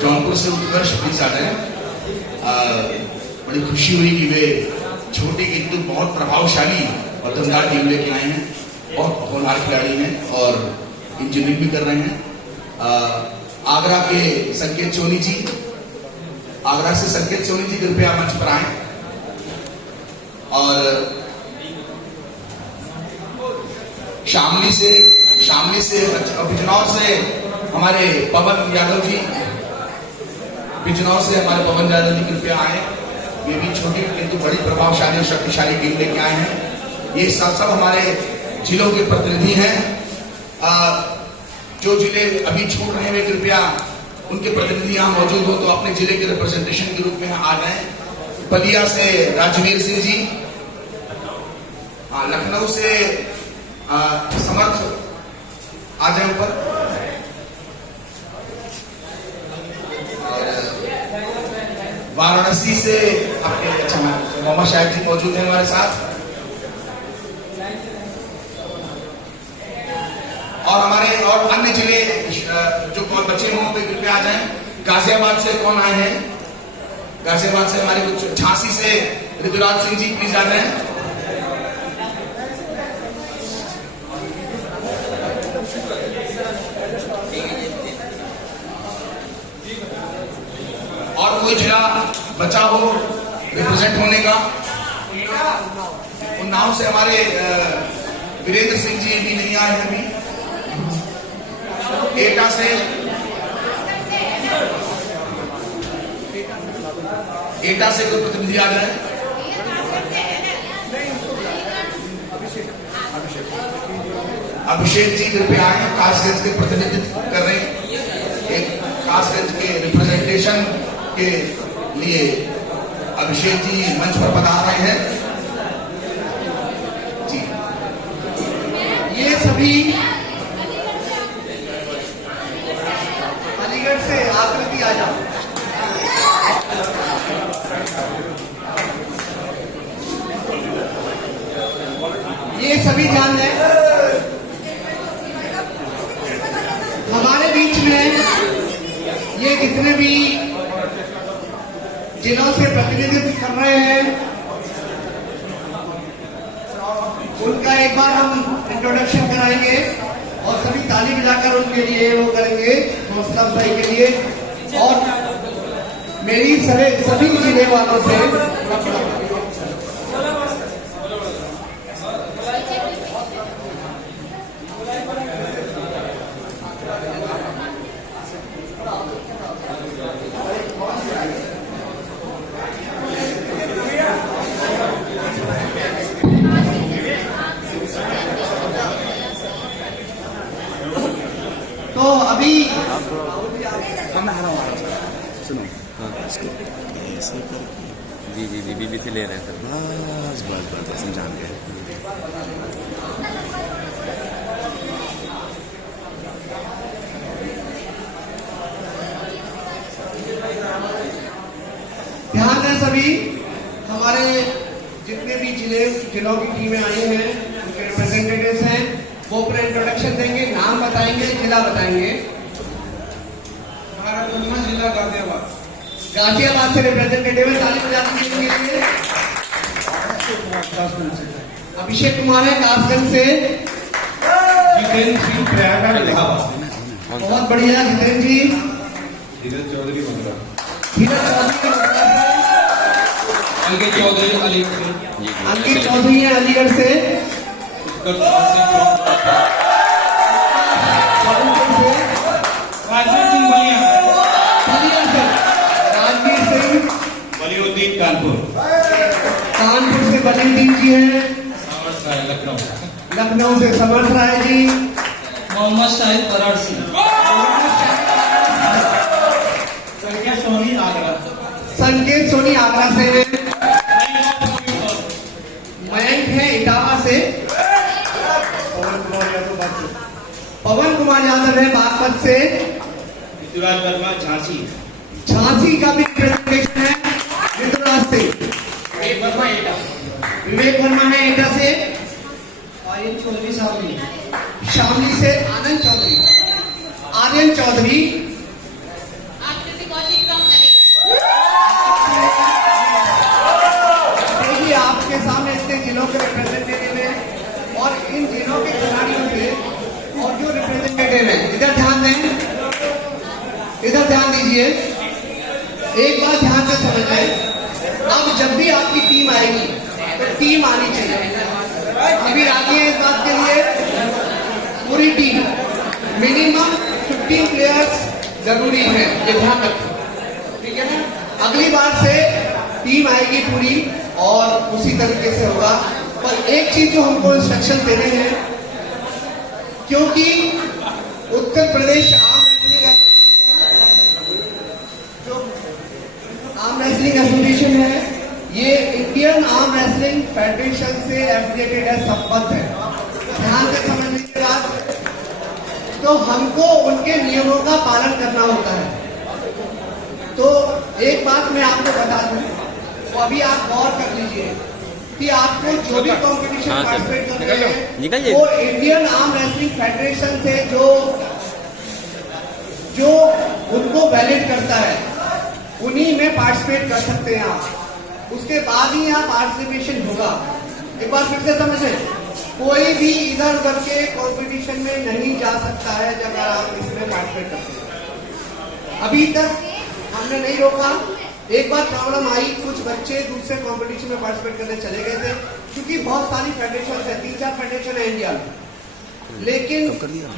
जौनपुर से उत्कर्ष प्लीज आ जाए। बड़ी खुशी हुई कि वे छोटे किंतु बहुत प्रभावशाली और दमदार टीम लेके आए हैं। बहुत होनहार खिलाड़ी हैं और इंजीनियरिंग भी कर रहे हैं। आगरा के संकेत सोनी जी, आगरा से संकेत सोनी जी कृपया मंच पर आए। और शामली से बिजनौर से हमारे पवन यादव जी, बिजनौर से हमारे पवन यादव जी कृपया आए। ये भी छोटी किंतु बड़ी प्रभावशाली और शक्तिशाली टीम लेके आए हैं। ये सब हमारे जिलों के प्रतिनिधि हैं। जो जिले अभी छोड़ रहे हैं कृपया उनके प्रतिनिधि यहाँ मौजूद हो तो अपने जिले के रिप्रेजेंटेशन के रूप में आ जाएं। बलिया से राजवीर सिंह जी, लखनऊ से समर्थ आ जाए ऊपर। और वाराणसी से आपके अच्छा मोहम्मद शाहिद जी मौजूद हैं हमारे साथ। और हमारे और अन्य जिले जो कौन बचे हों तो कृपया आ जाएं। गाजियाबाद से कौन आए हैं? गाजियाबाद से हमारे कुछ, झांसी से ऋतुराज सिंह जी प्लीज आ जाएं। और कोई जिला बचा हो रिप्रेजेंट होने का? उन्नाव से हमारे वीरेंद्र सिंह जी भी नहीं आए हैं अभी। एटा से कोई प्रतिनिधि आ जाए। अभिषेक जी कृपया आए, कासगंज के प्रतिनिधित्व कर रहे हैं। एक कासगंज के रिप्रेजेंटेशन के लिए अभिषेक जी मंच पर पधार रहे हैं जी। ये सभी अलीगढ़ से आकृति आ जाओ। ये सभी ध्यान दें, हमारे बीच में ये जितने भी जिलों से प्रतिनिधित्व कर रहे हैं उनका एक बार हम इंट्रोडक्शन कराएंगे और सभी ताली बजाकर उनके लिए वो करेंगे हौसला अफजाई के लिए। और मेरी सभी जिले वालों से तो अभी सुनो, हाँ इसको ऐसे कर जी BBC ले रहे हैं सर। बस ऐसे जान गए। ध्यान दें सभी, हमारे जितने भी जिलों की टीमें आई हैं उनके रिप्रेजेंटेटिव्स हैं, वो अपना इंट्रोडक्शन देंगे, नाम बताएंगे, जिला बताएंगे। हमारा प्रथम जिला गाजियाबाद से रिप्रेजेंटेटिव है, ताली बजा दीजिए। अभिषेक कुमार है कासगंज से। जितेंद्र सिंह प्रयागराज इलाहाबाद। बहुत बढ़िया जितेंद्र जी। धीरज चौधरी अंकित चौधरी है अलीगढ़ से। कानपुर से बलीउद्दीन जी हैं। लखनऊ से समर्थ राय जी। मोहम्मद शाहिद वाराणसी। संकेत सोनी आगरा से है। मयंक है इटावा से। पवन कुमार यादव है बागपत से। ऋतुराज वर्मा झांसी का भी प्रेजेंटेशन है ऋतुराज से। विवेक वर्मा है एटा से। आर्यन चौधरी शामली से आर्यन चौधरी। ध्यान दीजिए, एक बात ध्यान से समझ लें। अब जब भी आपकी टीम आएगी तो टीम आनी चाहिए। अभी राजी है इस बात के लिए? पूरी टीम, मिनिमम 15 प्लेयर्स जरूरी है, ये ध्यान रखें, ठीक है ना? अगली बार से टीम आएगी पूरी और उसी तरीके से होगा। पर एक चीज जो हमको इंस्ट्रक्शन देने हैं, क्योंकि Uttar Pradesh arm wrestling association है, ये इंडियन आर्म रेसलिंग फेडरेशन से एफिलिएटेड है, संबद्ध है। ध्यान से समझ लीजिए बात। तो हमको उनके नियमों का पालन करना होता है। तो एक बात मैं आपको बता दूं, तो अभी आप गौर कर लीजिए कि आपको जो भी कंपटीशन पार्टिसिपेट कर रहे हैं वो इंडियन आर्म रेसलिंग फेडरेशन से जो उनको वैलिड करता है उन्हीं में पार्टिसिपेट कर सकते हैं आप। उसके बाद ही यहाँ पार्टिसिपेशन होगा। एक बार फिर से समझें, कोई भी इधर उधर के कंपटीशन में नहीं जा सकता है जब आप इसमें पार्टिसिपेट करते हैं। अभी तक हमने नहीं रोका। एक बार प्रॉब्लम आई, कुछ बच्चे दूसरे कंपटीशन में पार्टिसिपेट करने चले गए थे, क्योंकि बहुत सारी फेडरेशन है, 3-4 फेडरेशन है इंडिया में। लेकिन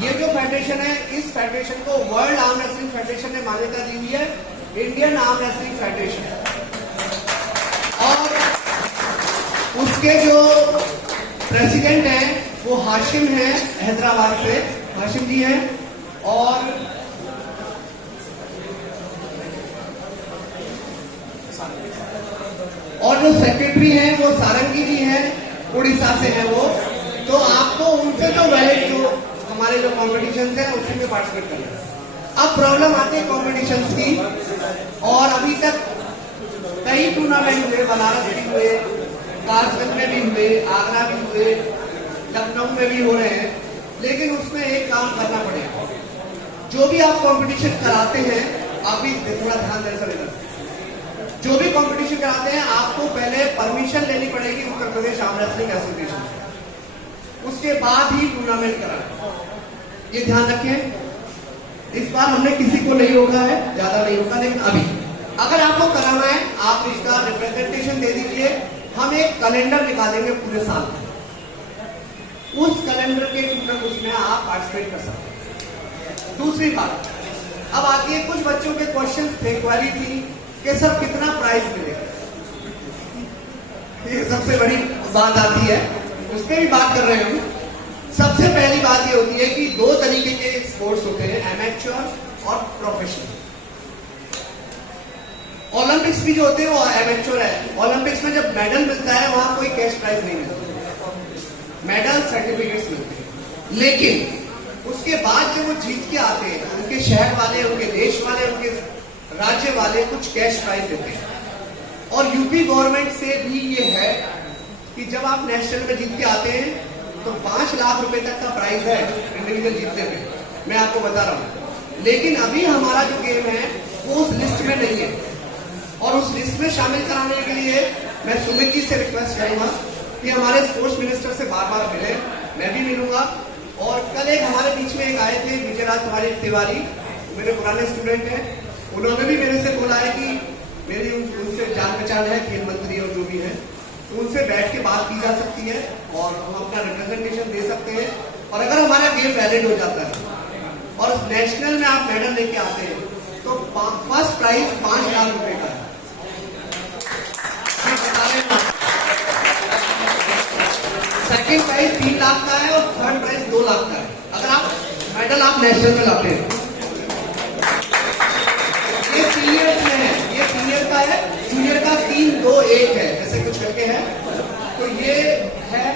ये जो फेडरेशन है, इस फेडरेशन को वर्ल्ड आर्म रेसलिंग फेडरेशन ने मान्यता दी हुई है, इंडियन आर्म रेसलिंग फेडरेशन। और उसके जो प्रेसिडेंट हैं वो हाशिम हैं, हैदराबाद से हाशिम जी हैं। और जो सेक्रेटरी हैं वो सारंगी जी हैं, उड़ीसा से हैं वो। तो आपको उनसे तो वैलिड जो हमारे जो कॉम्पिटिशन है उसी में पार्टिसिपेट करना है। अब प्रॉब्लम आती है कॉम्पिटिशन की, और अभी तक कई टूर्नामेंट हुए, बनारस भी हुए, कासगंज में भी हुए, आगरा भी हुए, लखनऊ में भी हो रहे हैं। लेकिन उसमें एक काम करना पड़ेगा, जो भी आप कंपटीशन कराते हैं, आप भी थोड़ा ध्यान देना पड़ेगा। जो भी कंपटीशन कराते हैं आपको पहले परमिशन लेनी पड़ेगी Uttar Pradesh arm wrestling association से, उसके बाद ही टूर्नामेंट कराएं। ये ध्यान रखें। इस बार हमने किसी को नहीं रोका है, ज्यादा नहीं रोका, लेकिन अभी अगर आपको कराना है आप इसका रिप्रेजेंटेशन दे दीजिए। हम एक कैलेंडर निकालेंगे पूरे साल, उस कैलेंडर के थ्रू उसमें आप पार्टिसिपेट कर सकते हैं। दूसरी बात, अब आती है कुछ बच्चों के क्वेश्चन थे, क्वेरी थी कि सर कितना प्राइस मिलेगा। ये सबसे बड़ी बात आती है, उस पर भी बात कर रहे हैं। सबसे पहली बात ये होती है कि 2 तरीके के स्पोर्ट्स होते हैं, एमेच्योर और प्रोफेशनल। ओलंपिक्स भी जो होते हैं वो एमेच्योर है। ओलंपिक्स में जब मेडल मिलता है वहां कोई कैश प्राइज नहीं मिलता, मेडल सर्टिफिकेट्स मिलते हैं। लेकिन उसके बाद जब वो जीत के आते हैं, उनके शहर वाले, उनके देश वाले, उनके राज्य वाले कुछ कैश प्राइज देते हैं। और यूपी गवर्नमेंट से भी ये है कि जब आप नेशनल में जीत के आते हैं तो 5 लाख रुपए तक का प्राइज है इंडिविजुअल जीतने में, मैं आपको बता रहा हूं। लेकिन अभी हमारा जो गेम है वो उस लिस्ट में नहीं है, और उस लिस्ट में शामिल कराने के लिए मैं सुमित जी से रिक्वेस्ट करूंगा कि हमारे स्पोर्ट्स मिनिस्टर से बार बार मिले, मैं भी मिलूंगा। और कल एक हमारे बीच में एक आए थे विजय तिवारी, मेरे पुराने स्टूडेंट हैं, उन्होंने भी मेरे से बोला है कि मेरी उनसे जान पहचान है, खेल मंत्री और जो भी है, तो उनसे बैठ के बात की जा सकती है और हम अपना रिप्रेजेंटेशन दे सकते हैं। और अगर हमारा गेम वैलिड हो जाता है और नेशनल में आप मेडल लेके आते हैं तो फर्स्ट प्राइज 5 लाख रुपए का है। सेकेंड प्राइज 3 लाख का है और थर्ड प्राइज 2 लाख का है, अगर आप मेडल आप नेशनल में लाते हैं। ये सीनियर में है, ये सीनियर का है, जूनियर का 3-2-1 है, ऐसे कुछ करके है। तो ये है,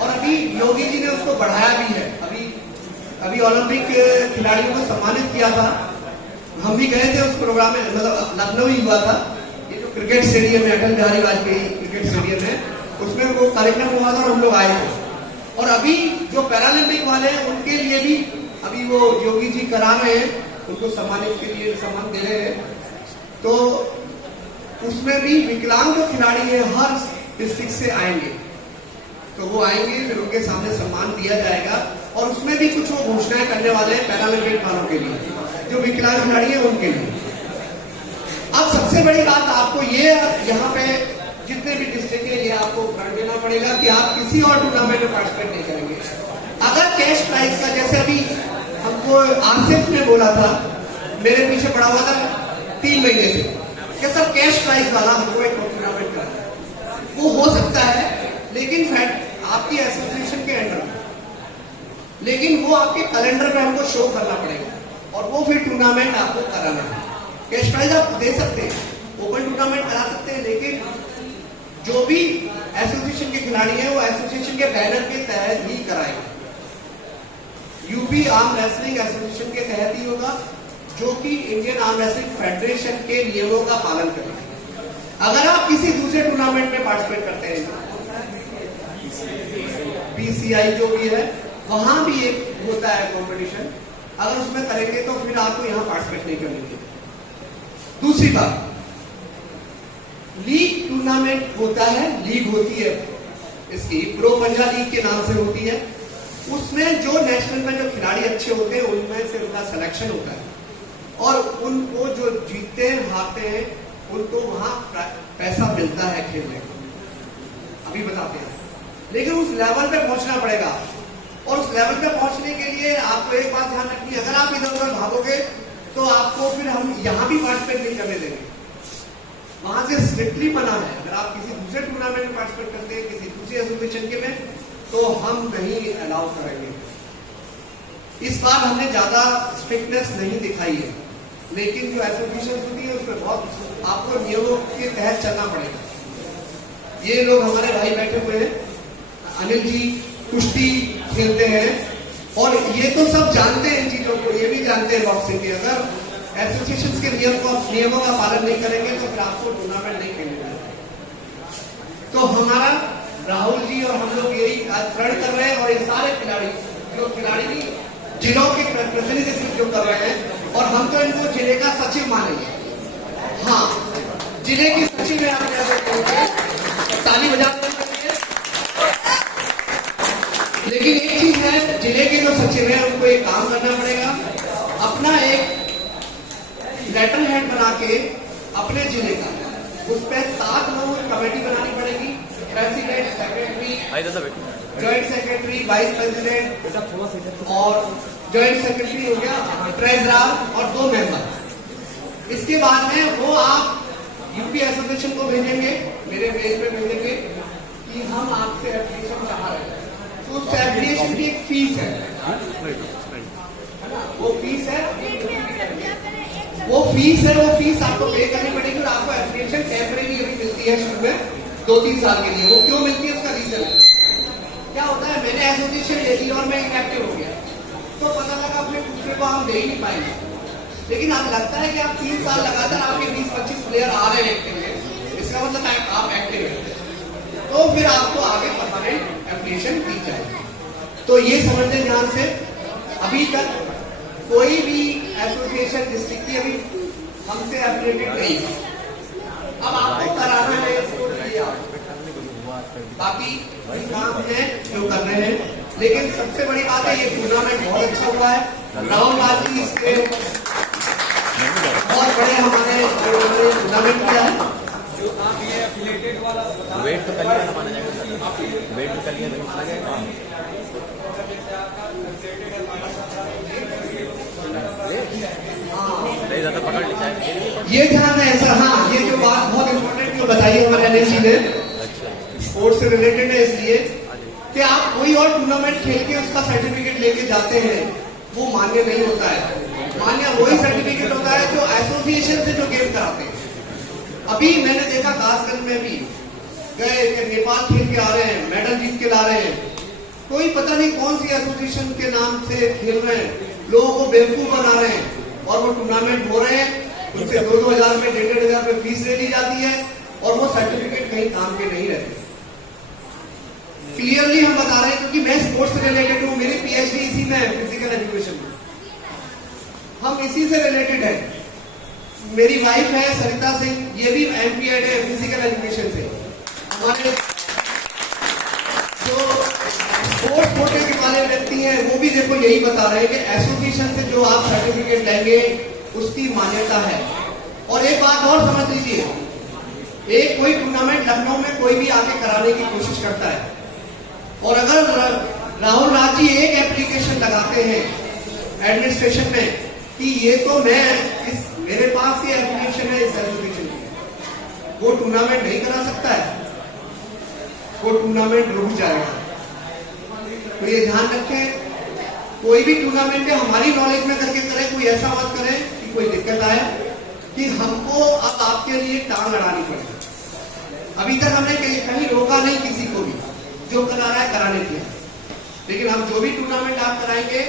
और अभी योगी जी ने उसको बढ़ाया भी है। अभी ओलंपिक खिलाड़ियों को सम्मानित किया था, हम भी गए थे उस प्रोग्राम में, मतलब लखनऊ ही हुआ था। ये जो क्रिकेट स्टेडियम है, अटल बिहारी वाजपेयी क्रिकेट स्टेडियम है, उसमें वो कार्यक्रम हुआ था और हम लोग आए थे। और अभी जो पैरालंपिक वाले हैं उनके लिए भी अभी वो योगी जी करा रहे हैं, उनको सम्मानित के लिए सम्मान दे रहे हैं। तो उसमें भी विकलांग जो खिलाड़ी है हर डिस्ट्रिक्ट से आएंगे, तो वो आएंगे, फिर उनके सामने सम्मान दिया जाएगा। और उसमें भी कुछ वो घोषणाएं करने वाले हैं पैरालंपिक वालों के लिए, जो विकलांग खिलाड़ी है उनके लिए। अब सबसे बड़ी बात आपको ये यहाँ पे जितने भी डिस्ट्रिक्ट है ये आपको भर देना पड़ेगा कि आप किसी और टूर्नामेंट में पार्टिसिपेट नहीं करेंगे। अगर कैश प्राइज का, जैसे अभी हमको आसिफ ने बोला था, मेरे पीछे पड़ा हुआ था 3 महीने से कि सर कैश प्राइज वाला हमको एक टूर्नामेंट करना, वो हो सकता है लेकिन आपकी एसोसिएशन के अंडर, लेकिन वो आपके कैलेंडर पे हमको शो करना पड़ेगा और वो फिर टूर्नामेंट आपको कराना है। कैश प्राइज आप दे सकते हैं, ओपन टूर्नामेंट करा सकते हैं, लेकिन जो भी एसोसिएशन के खिलाड़ी हैं वो एसोसिएशन के बैनर के तहत ही कराएंगे। यूपी आर्म रेसलिंग एसोसिएशन के तहत ही होगा, जो कि इंडियन आर्म रेसलिंग फेडरेशन के नियमों का पालन करेगा। अगर आप किसी दूसरे टूर्नामेंट में पार्टिसिपेट करते हैं, पीसीआई जो भी है, वहां भी एक होता है कंपटीशन, अगर उसमें करेंगे तो फिर आपको यहां पार्टिसिपेट नहीं करनी। दूसरी बात, लीग टूर्नामेंट होता है, लीग होती है इसकी प्रो पंजा लीग के नाम से होती है। उसमें जो नेशनल में जो खिलाड़ी अच्छे होते हैं उनमें से उनका सिलेक्शन होता है और उनको जो जीतते हैं हारते हैं उनको वहां पैसा मिलता है खेलने को, अभी बताते हैं। लेकिन उस लेवल पे पहुंचना पड़ेगा और उस लेवल पे पहुंचने के लिए आपको एक बात ध्यान रखनी है, अगर आप इधर उधर भागोगे तो आपको फिर हम यहां भी पार्टिसिपेट नहीं करने देंगे। वहां से स्ट्रिक्टली मना है, अगर आप किसी दूसरे टूर्नामेंट में पार्टिसिपेट करते हैं किसी दूसरी एसोसिएशन के में, तो हम नहीं अलाउ करेंगे। इस बार हमने ज्यादा स्ट्रिक्टनेस नहीं दिखाई है, लेकिन जो एसोसिएशन होती है उसमें बहुत आपको नियमों के तहत चलना पड़ेगा। ये लोग हमारे भाई बैठे हुए हैं, अनिल जी कुश्ती खेलते हैं और ये तो सब जानते हैं इन चीजों को, ये भी जानते हैं बॉक्सिंग के। अगर एसोसिएशन के नियमों का पालन नहीं करेंगे तो फिर आपको टूर्नामेंट नहीं खेलने देंगे। तो हमारा राहुल जी और हम लोग यही आज प्रण कर रहे हैं और ये सारे खिलाड़ी जो खिलाड़ी नहीं जिलों के प्रतिनिधित्व जो कर रहे हैं, और हम तो इनको जिले का सचिव मानेंगे। हाँ, जिले की सचिव है, आप कह सकते हैं, ताली बजा देंगे। लेकिन एक चीज है, जिले के जो सचिव है उनको एक काम करना पड़ेगा, अपना एक लेटर हेड बना के अपने जिले का, उस पर 7 लोगों की कमेटी बनानी पड़ेगी, president, secretary, joint secretary, vice president और जॉइंट सेक्रेटरी हो गया, ट्रेजरर और 2 मेंबर। इसके बाद में वो आप यूपी एसोसिएशन को भेजेंगे, मेरे पेज पे भेजेंगे कि हम आपसे एप्लीकेशन चाह रहे हैं। तो उस एप्लीकेशन की एक फीस है, वो फीस है, वो फीस आपको पे करनी पड़ेगी और आपको एप्लीकेशन टेम्परेरी अभी मिलती है शुरू में 2-3 साल के लिए। वो क्यों मिलती है उसका रीजन है, क्या होता है, मैंने एसोसिएशन ले ली और मैं इनएक्टिव हो गया तो पता लगा अपने दूसरे को हम दे ही नहीं पाएंगे। लेकिन अब लगता है कि आप 3 साल लगातार आपके 20-25 प्लेयर आ रहे हैं एक्टिव में, इसका मतलब आप एक्टिव हैं, तो फिर आपको आगे परमानेंट एप्लीकेशन दी जाएगी। तो ये समझने ध्यान से, अभी तक कोई भी एसोसिएशन डिस्ट्रिक्ट की अभी हमसे एफिलिएटेड नहीं है, अब आपको कराना है इसको दिया, बाकी काम है जो कर रहे हैं। लेकिन सबसे बड़ी बात है ये टूर्नामेंट बहुत अच्छा हुआ है। राहुल लाल जी इसके बहुत बड़े हमारे टूर्नामेंट किया है। जो आप ये एफिलिएटेड वाला बता वेट तो करिए माना जाएगा, वेट तो करिए नहीं ज्यादा पकड़ लीजिए। ये ध्यान है सर, हाँ ये जो बात बहुत इंपॉर्टेंट जो बताई हमारे अनिल जी ने, स्पोर्ट्स से रिलेटेड है, इसलिए कि आप कोई और टूर्नामेंट खेल के उसका सर्टिफिकेट लेके जाते हैं वो मान्य नहीं होता है। मान्य वही सर्टिफिकेट होता है जो एसोसिएशन से जो गेम कराते हैं। अभी मैंने देखा खासकर में भी गए नेपाल खेल के आ रहे हैं, मेडल जीत के ला रहे हैं, कोई पता नहीं कौन सी एसोसिएशन के नाम से खेल रहे हैं, लोगों को बेवकूफ बना रहे हैं और वो टूर्नामेंट हो रहे हैं, उनसे 2-2 हजार रुपए 1.5 हजार रुपए फीस ले ली जाती है और वो सर्टिफिकेट कहीं काम के नहीं रहते। क्लियरली हम बता रहे हैं क्योंकि मैं स्पोर्ट्स से रिलेटेड हूँ, मेरी पीएचडी इसी में है, फिजिकल एजुकेशन में, हम इसी से रिलेटेड है। मेरी वाइफ है सरिता सिंह, ये भी एमपीएड है फिजिकल एजुकेशन से। हमारे जो स्पोर्ट्स कोटे के वाले व्यक्ति हैं वो भी देखो यही बता रहे हैं कि एसोसिएशन से जो आप सर्टिफिकेट लेंगे उसकी मान्यता है। और एक बात और समझ लीजिए, एक कोई टूर्नामेंट लखनऊ में कोई भी आके कराने की कोशिश करता है, और अगर राहुल राज जी एक एप्लीकेशन लगाते हैं एडमिनिस्ट्रेशन में कि ये तो मेरे पास ये एप्लीकेशन है इस एप्लीकेशन की, वो टूर्नामेंट नहीं करा सकता है, वो टूर्नामेंट रुक जाएगा। तो ये ध्यान रखें, कोई भी टूर्नामेंट हमारी नॉलेज में करके करें, कोई ऐसा मत करें कि कोई दिक्कत आए कि हमको अब आपके लिए टांग अड़ानी पड़े। अभी तक हमने कहीं रोका नहीं किसी को भी, जो करा रहा है कराने के लिए, लेकिन हम जो भी टूर्नामेंट आप कराएंगे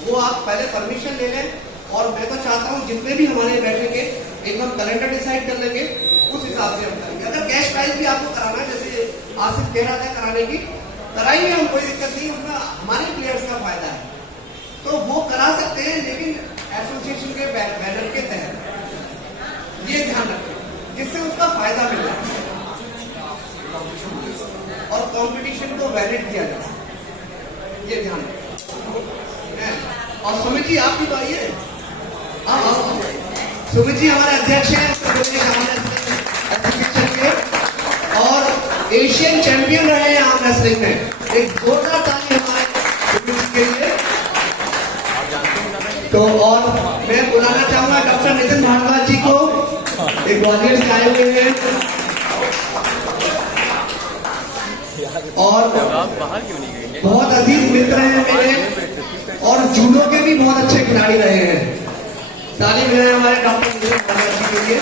वो आप पहले परमिशन ले लें, और मैं तो चाहता हूं जितने भी हमारे बैठेंगे एकदम कैलेंडर डिसाइड कर लेंगे, उस हिसाब से हम करेंगे। अगर कैश प्राइज भी आपको कराना है, जैसे आसिफ कह रहा था कराने की, कराएंगे हम, कोई दिक्कत नहीं, उसमें हमारे प्लेयर्स का फायदा है, तो वो करा सकते हैं, लेकिन एसोसिएशन के बैनर के तहत। ये ध्यान रखें, जिससे उसका फायदा मिले और कंपटीशन को वैलिड किया जाए, ये ध्यान रखें। और सुमित जी आपकी बारी है। हाँ, सुमित जी हमारे अध्यक्ष हैं एसोसिएशन के, और एशियन चैंपियन रहे हैं आर्म रेसलिंग में। एक जोरदार ताली हमारे सुमित जी के लिए। तो और मैं बुलाना चाहूंगा डॉक्टर नितिन भारद्वाज जी को, एक ग्वालियर से आए हुए हैं, और बहुत अजीज मित्र हैं मेरे, और जूडो के भी बहुत अच्छे खिलाड़ी रहे हैं। ताली मिलाएं हमारे डॉक्टर नितिन भारद्वाज जी के लिए।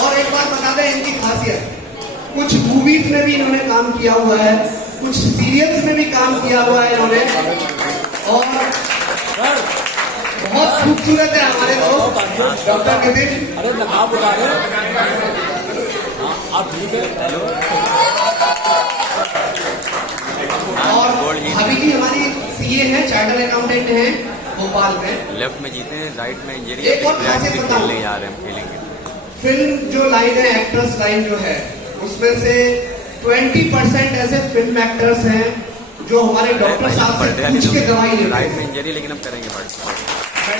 और एक बात बता दें इनकी खासियत, कुछ मूवीज में भी इन्होंने काम किया हुआ है, कुछ सीरियल्स में भी काम किया हुआ है इन्होंने, और बहुत खूबसूरत है हमारे दोस्त डॉक्टर नितिन। अरे आप बता रहे हो, आप ठीक है। और अभी की हमारी सीए है, चार्टर्ड अकाउंटेंट है भोपाल में। लेफ्ट में जीते हैं, राइट में इंजरी, एक और खासियत बताऊं, खेलने आ रहे हैं, खेलेंगे। फिल्म जो लाइन है, एक्ट्रेस लाइन जो है, उसमें से 20% ऐसे फिल्म एक्टर्स हैं जो हमारे डॉक्टर साहब से पूछ के दवाई लेते राइट में हैं। इंजरी, लेकिन हम करेंगे राइट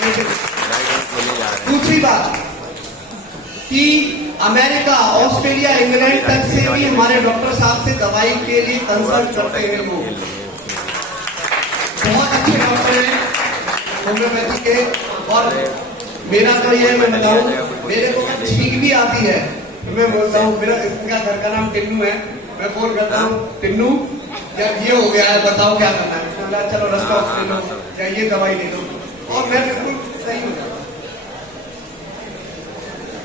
में खेले जा रहे हैं। दूसरी बात कि अमेरिका, ऑस्ट्रेलिया, इंग्लैंड तक से भी हमारे डॉक्टर साहब से दवाई के लिए कंसल्ट करते हैं वो। बहुत अच्छे डॉक्टर हैं होम्योपैथी के। और मेरा तो ये मैं बताऊं, मेरे को छींक भी आती है, मैं बोलता हूँ, मेरा इसका घर का नाम टिन्नू है, मैं फोन करता हूँ, टिन्नू यार ये हो गया है, बताओ क्या करना है। बोला चलो रस्टॉक्स ले लो या ये दवाई ले लो, और मैं बिल्कुल सही हूँ।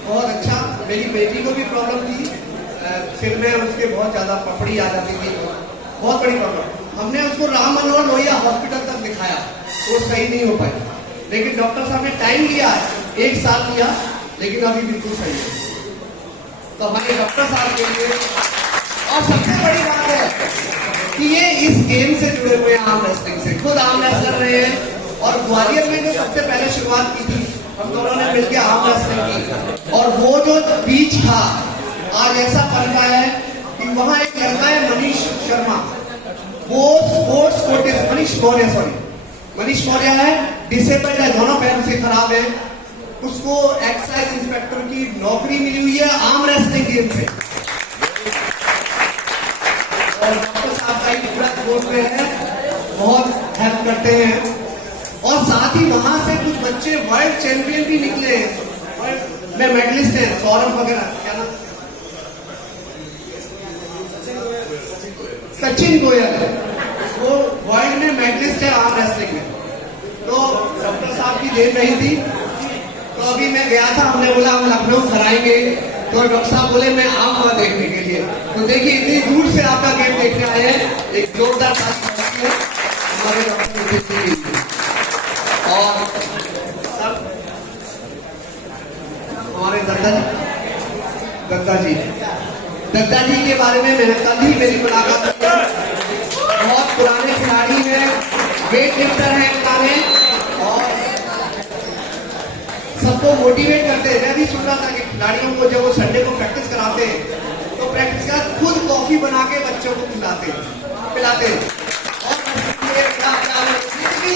बहुत अच्छा। मेरी बेटी को भी प्रॉब्लम थी, सिर में उसके बहुत ज्यादा पपड़ी आ जाती थी, बहुत बड़ी प्रॉब्लम। हमने उसको राम मनोहर लोहिया हॉस्पिटल तक दिखाया, वो सही नहीं हो पाई, लेकिन डॉक्टर साहब ने टाइम लिया, 1 साल लिया, लेकिन अभी बिल्कुल सही है। तो हमारे डॉक्टर साहब के लिए, और सबसे बड़ी बात है कि ये इस गेम से जुड़े हुए हैं, आर्म रेसलिंग से, खुद आर्म रेसलर रहे हैं, और ग्वालियर में जो सबसे पहले शुरुआत की थी हम दोनों ने मिलकर आर्म रेसलिंग की, और वो जो बीच था आज ऐसा बन रहा है कि वहां एक लड़का है मनीष शर्मा, वो स्पोर्ट्स कोटे, मनीष मौर्य है, डिसेबल्ड है, दोनों पैरों से खराब है, उसको एक्साइज इंस्पेक्टर की नौकरी मिली हुई है आर्म रेसलिंग गेम से, और डॉक्टर साहब का ही पूरा कोर्ट में है, बहुत हेल्प करते हैं। और साथ ही वहां से कुछ बच्चे वर्ल्ड चैंपियन भी निकले हैं, में मेडलिस्ट हैं, सौरभ वगैरह, क्या नाम, सचिन गोयल, वो वर्ल्ड में मेडलिस्ट है आर्म रेसलिंग में। तो डॉक्टर साहब की देर नहीं थी, तो अभी मैं गया था, हमने बोला हम लखनऊ कराएंगे, तो डॉक्टर साहब बोले मैं आऊंगा देखने के लिए। तो देखिए इतनी दूर से आपका गेम देखने आए हैं, एक जोरदार ताली है हमारे डॉक्टर। और सब हमारे दत्ता जी के बारे में मैंने कल ही मेरी मुलाकात की, बहुत पुराने खिलाड़ी हैं, वेट लिफ्टर हैं पुराने, और सबको मोटिवेट करते हैं। मैं भी सुन रहा था कि खिलाड़ियों को जब वो संडे को प्रैक्टिस कराते हैं, तो प्रैक्टिस के बाद खुद कॉफी बना के बच्चों को पिलाते हैं, और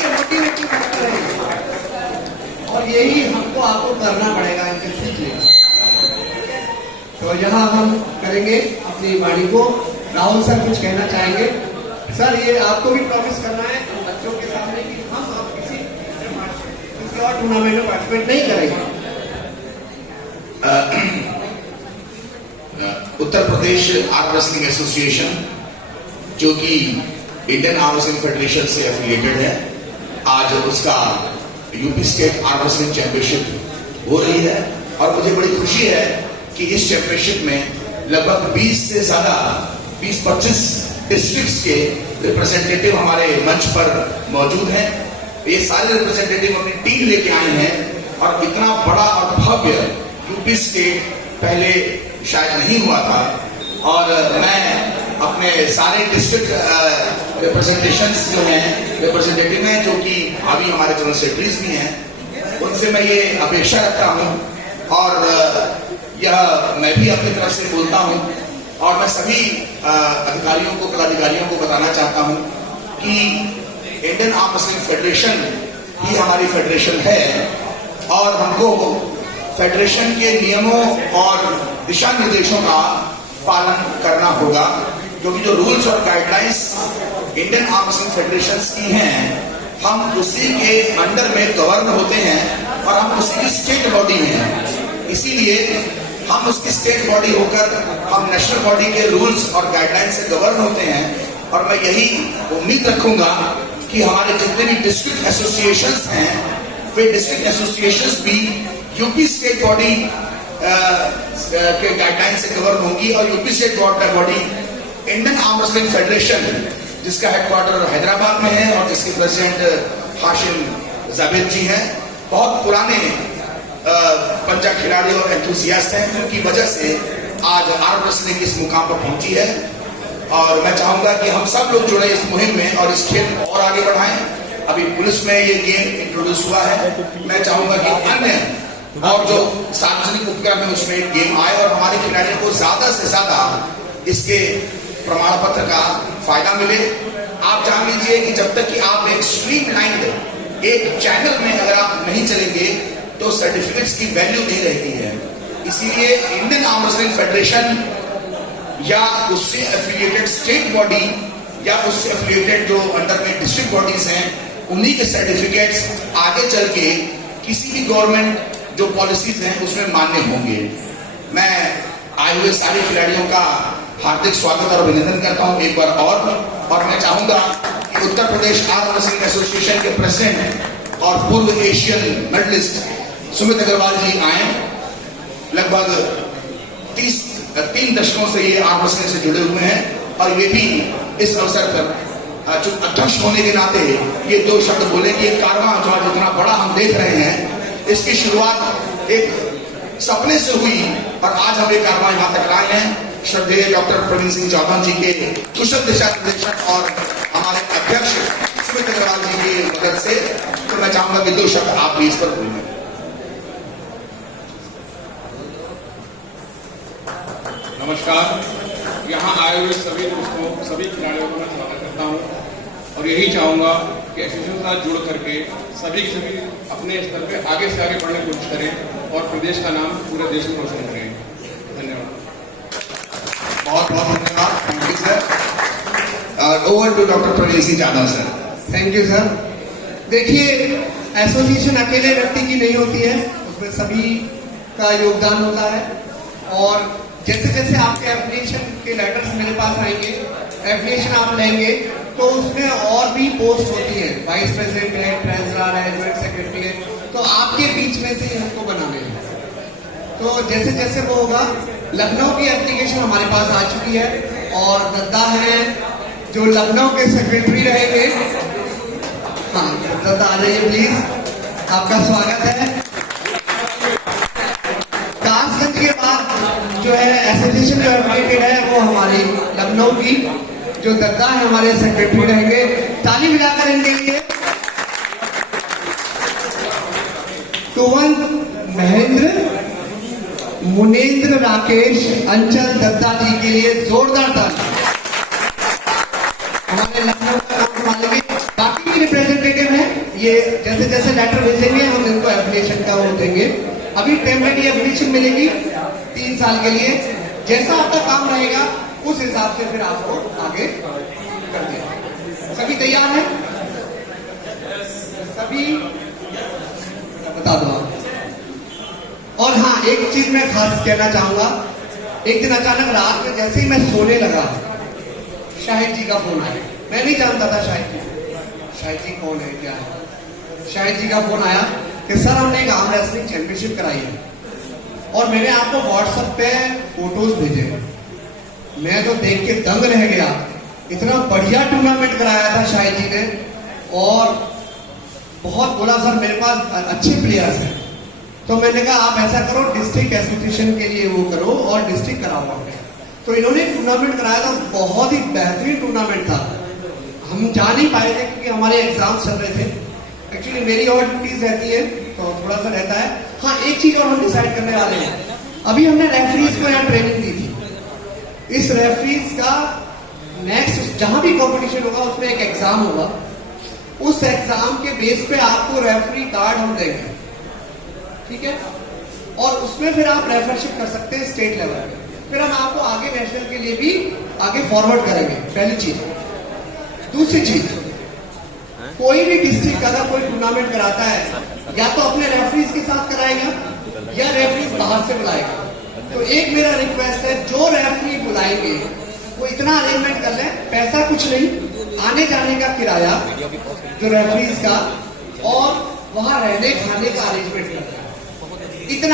मोटिवेटिंग फैक्टर है, और यही हमको आपको करना पड़ेगा, इनसे सीख लेना। करेंगे अपनी वाणी को। राहुल सर कुछ कहना चाहेंगे। सर ये आपको भी प्रॉमिस करना है बच्चों के सामने कि हम अब किसी और टूर्नामेंट में पार्टिसिपेट नहीं करेंगे। Uttar Pradesh arm wrestling association जो कि इंडियन आर्म रेसलिंग फेडरेशन से एफिलिएटेड है, आज उसका UP state arm wrestling championship हो रही है और मुझे बड़ी खुशी है कि इस चैंपियनशिप में लगभग 20 से ज्यादा 20-25 डिस्ट्रिक्ट्स के रिप्रेजेंटेटिव हमारे मंच पर मौजूद हैं। ये सारे रिप्रेजेंटेटिव अपनी टीम लेके आए हैं और इतना बड़ा और भव्य यूपी स्टेट पहले शायद नहीं हुआ था। और मैं अपने सारे डिस्ट्रिक्ट रिप्रेजेंटेशंस जो हैं, रिप्रेजेंटेटिव हैं जो कि अभी हमारे जनरल सेक्रेटरीज भी हैं, उनसे मैं ये अपेक्षा रखता हूँ और यह मैं भी अपनी तरफ से बोलता हूँ और मैं सभी अधिकारियों को, पदाधिकारियों को बताना चाहता हूँ कि इंडियन आर्म रेसलिंग फेडरेशन ही हमारी फेडरेशन है और हमको फेडरेशन के नियमों और दिशा निर्देशों का पालन करना होगा, क्योंकि जो रूल्स और guidelines Indian arm wrestling federation की हैं, हम उसी के अंडर में गवर्न होते हैं और हम उसी की स्टेट बॉडी हैं। इसीलिए हम उसकी स्टेट बॉडी होकर हम नेशनल बॉडी के रूल्स और गाइडलाइंस से गवर्न होते हैं। और मैं यही उम्मीद रखूंगा कि हमारे जितने भी डिस्ट्रिक्ट एसोसिएशंस हैं, वे डिस्ट्रिक्ट एसोसिएशंस भी यूपी स्टेट बॉडी के गाइडलाइन से गवर्न होंगी और UP state body Indian arm wrestling federation जिसका हेडक्वार्टर हैदराबाद में है और जिसके प्रेसिडेंट हाशिम जावेद जी हैं, बहुत पुराने पंजा खिलाड़ी और एंथुसियास्ट हैं, उनकी वजह से आज आर्म रेसलिंग इस मुकाम पर पहुंची है। और मैं चाहूंगा कि हम सब लोग जुड़े इस मुहिम में और इस खेल को और आगे बढ़ाएं। अभी पुलिस में ये गेम इंट्रोड्यूस हुआ है, मैं चाहूंगा कि अन्य और जो सार्वजनिक उपक्रम है उसमें एक गेम आए और हमारे खिलाड़ियों को ज्यादा से ज्यादा इसके प्रमाण पत्र का फायदा मिले। आप जान लीजिए कि जब तक कि आप एक स्ट्रीमलाइन्ड एक चैनल में अगर आप नहीं चलेंगे तो सर्टिफिकेट्स की वैल्यू नहीं रहती है। इसीलिए इंडियन आर्म रेसलिंग फेडरेशन या उससे एफिलिएटेड स्टेट बॉडी या उससे एफिलिएटेड जो अंडर में डिस्ट्रिक्ट बॉडीज हैं, उन्हीं के सर्टिफिकेट्स आगे चल के किसी भी गवर्नमेंट जो पॉलिसीज हैं उसमें मान्य होंगे। मैं आए हुए सारे खिलाड़ियों का हार्दिक स्वागत और अभिनंदन करता हूं एक बार और मैं चाहूंगा कि Uttar Pradesh arm wrestling association के प्रेसिडेंट और पूर्व एशियन मेडलिस्ट सुमित अग्रवाल जी आए। लगभग 3 दशकों से ये आर्म रेसलिंग से जुड़े हुए हैं और ये भी इस अवसर पर अध्यक्ष होने के नाते ये 2 शब्द बोले कि कारवां जो आज इतना बड़ा हम देख रहे हैं, इसकी शुरुआत एक सपने से हुई और आज हम ये कारवां यहाँ तक लाए हैं। श्रद्धेय डॉक्टर प्रवीण सिंह चौहान जी के कुशल दिशा निर्देशन और हमारे अध्यक्ष सुमित अग्रवाल जी की मदद से, तो मैं चाहूंगा कि 2 शब्द आप भी इस पर बोलें। नमस्कार, यहाँ आए हुए सभी दोस्तों, सभी खिलाड़ियों को मैं स्वागत करता हूँ और यही चाहूँगा कि एसोसिएशन के साथ जुड़ करके सभी अपने स्तर पे आगे से आगे बढ़ने की कोशिश करें और प्रदेश का नाम पूरे देश में रोशन करें। धन्यवाद। बहुत बहुत धन्यवाद। Thank you sir. Over to doctor Praveen Singh Jadhav sir. Thank you sir. देखिए, एसोसिएशन अकेले व्यक्ति की नहीं होती है, उसमें सभी का योगदान होता है और जैसे जैसे आपके एफिलिएशन के लेटर्स मेरे पास आएंगे, एफिलिएशन आप लेंगे तो उसमें और भी पोस्ट होती है, वाइस प्रेसिडेंट है, ट्रेजरर है, ज्वाइंट सेक्रेटरी है, तो आपके बीच में से ही हमको बनाने हैं। तो जैसे जैसे वो होगा, लखनऊ की एप्लीकेशन हमारे पास आ चुकी है और दद्दा है जो लखनऊ के सेक्रेटरी रहेंगे। हाँ, दद्दा आ जाइए प्लीज, आपका स्वागत है। कासगंज के बाद जो है एसोसिएशन जो एफिलिएटेड है वो हमारी लखनऊ की जो दद्दा है हमारे सेक्रेटरी रहेंगे। ताली मिलाकर इनके लिए। तुवंत महेंद्र, मुनेंद्र, राकेश, अंचल दद्दा जी के लिए जोरदार ताली। हमारे लखनऊ का नाम संभालेंगे। बाकी भी रिप्रेजेंटेटिव हैं, ये जैसे जैसे लेटर भेजेंगे हम इनको एफिलिएशन का वो देंगे। अभी टेम्परेरी एफिलिएशन मिलेगी 3 साल के लिए, जैसा आपका काम रहेगा उस हिसाब से फिर आपको आगे कर दिया। सभी तैयार हैं? सभी बता दो आप। और हाँ, एक चीज मैं खास कहना चाहूंगा, एक दिन अचानक रात में जैसे ही मैं सोने लगा, शाहिद जी का फोन आया। मैं नहीं जानता था शाहिद जी कौन है, क्या है। शाहिद जी का फोन आया कि सर हमने एक आर्म रेसलिंग चैंपियनशिप कराई है और मैंने आपको व्हाट्सएप पे फोटोज भेजे। मैं तो देख के दंग रह गया, इतना बढ़िया टूर्नामेंट कराया था शाहिद जी ने और बहुत बोला सर मेरे पास अच्छे प्लेयर्स हैं। तो मैंने कहा आप ऐसा करो, डिस्ट्रिक्ट एसोसिएशन के लिए वो करो और डिस्ट्रिक्ट कराओ वहां पे। तो इन्होंने टूर्नामेंट कराया था, बहुत ही बेहतरीन टूर्नामेंट था। हम जा नहीं पाए थे क्योंकि हमारे एग्जाम्स चल रहे थे। एक्चुअली मेरी और ड्यूटीज रहती है तो थोड़ा सा रहता है। हाँ, एक चीज और हम डिसाइड करने वाले हैं। अभी हमने रेफरीज को यहाँ ट्रेनिंग दी थी। इस रेफरीज का नेक्स्ट जहां भी कंपटीशन होगा उसमें एक एग्जाम होगा। उस एग्जाम के बेस पे आपको रेफरी कार्ड हम देंगे, ठीक है? और उसमें फिर आप रेफरशिप कर सकते हैं स्टेट लेवल पे। फिर हम आपको आगे नेशनल के लिए भी आगे फॉरवर्ड करेंगे, पहली चीज। दूसरी चीज, कोई भी डिस्ट्रिक्ट अगर कोई टूर्नामेंट कराता है या तो अपने रेफरीज के साथ कराएगा या रेफरीज बाहर से बुलाएगा। तो एक मेरा रिक्वेस्ट है, जो रेफरी बुलाएंगे वो इतना अरेंजमेंट कर ले, पैसा कुछ नहीं, आने जाने का किराया जो रेफरीज का और वहां रहने खाने का अरेंजमेंट कर